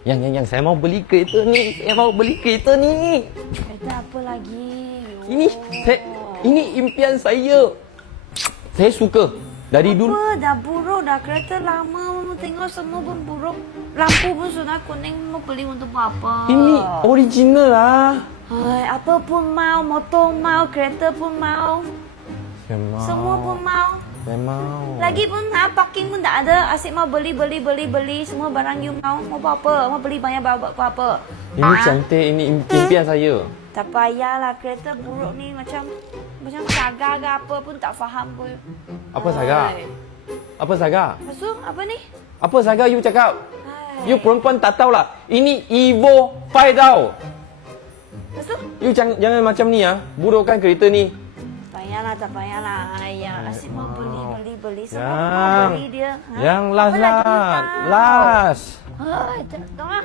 Yang saya mau beli kereta ni. Saya mau beli kereta ni. Kereta apa lagi? Ini impian saya. Saya suka. Dari dulu. Apa? Dah buruk dah. Kereta lama. Tengok semua pun buruk. Lampu pun sudah kuning. Mau beli untuk apa? Ini original lah. Hai, apa pun mau. Motor mau. Kereta pun mau. Saya mau. Semua pun mau. Saya mau. Lagi pun parking pun tak ada. Asyik mau beli. Semua barang you mau. Mau apa? Mau beli banyak apa? Ini cantik. Ini impian saya. Tak payahlah. Kereta buruk ni macam saga ke apa pun tak faham pun. Apa saga? Hai. Apa saga? Lepas tu, apa ni? Apa saga you cakap? Hai. You perempuan tak tahulah. Ini Evo 5 tau. Lepas tu? You jangan macam ni ah. Burukkan kereta ni. Tak payahlah. Ayah, asyik mau beli. Semua Yang- mau beli dia. Yang last Apa lagi lah. you tahu? Last. Hai, tengok.